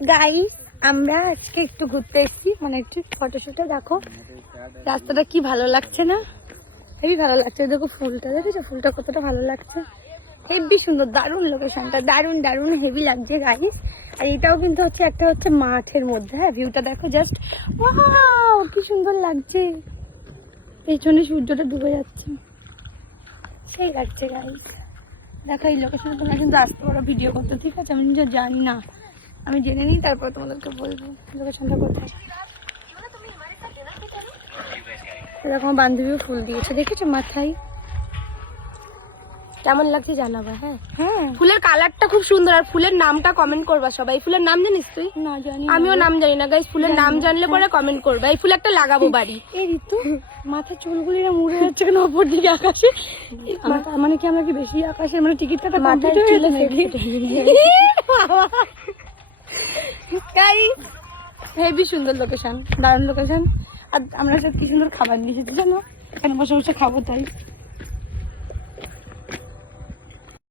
Guys আমরা আজকে একটু ঘুরতে এসেছি, মানে একটু ফটোশুটে। দেখো রাস্তাটা কি ভালো লাগছে না? হেবি ভালো লাগছে। দেখো ফুলটা, দেখেছো ফুলটা কতটা ভালো লাগছে, হেবি সুন্দর, দারুণ লোকেশনটা, দারুণ দারুণ হেভি লাগছে গাইস। আর এটাও কিন্তু হচ্ছে একটা হচ্ছে মাঠের মধ্যে। হ্যাঁ ভিউটা দেখো জাস্ট, ওয়াও কি সুন্দর লাগছে, পেছনে সূর্যটা ডুবে যাচ্ছে, সেই লাগছে গাইস। দেখো এই লোকেশনে তোমরা কিন্তু আসতে পারো ভিডিও করতে, ঠিক আছে? আমি কিন্তু জানি না, আমি জেনে নিই তারপর তোমাদেরকে বলবো লোকেশনটা কোথায়। এরকম বান্ধবীও ফুল দিয়েছে, দেখেছো মাথায়, কেমন লাগছে জানাবা। হ্যাঁ হ্যাঁ, ফুলের কালারটা খুব সুন্দর। আর ফুলের নামটা কমেন্ট করবা সবাই। ফুলের নাম জানিস তুই? না জানি, আমিও নাম জানি না গাইস। ফুলের নাম জানলে পরে কমেন্ট করবা। এই ফুল একটা লাগাবো বাড়ি। এই ঋতু মাথার চুলগুলি না মুড়ে যাচ্ছে কেন অপর দিকে আকাশে? মানে কি আমরা কি বেশি আকাশে মানে টিকিট কাটা মাথায় চুলে গাইস হেভি সুন্দর লোকেশন, দারুণ লোকেশন। আর আমরা সব কি সুন্দর খাবার নিয়ে এসেছি জানো, এখানে বসে বসে খাবো তাই।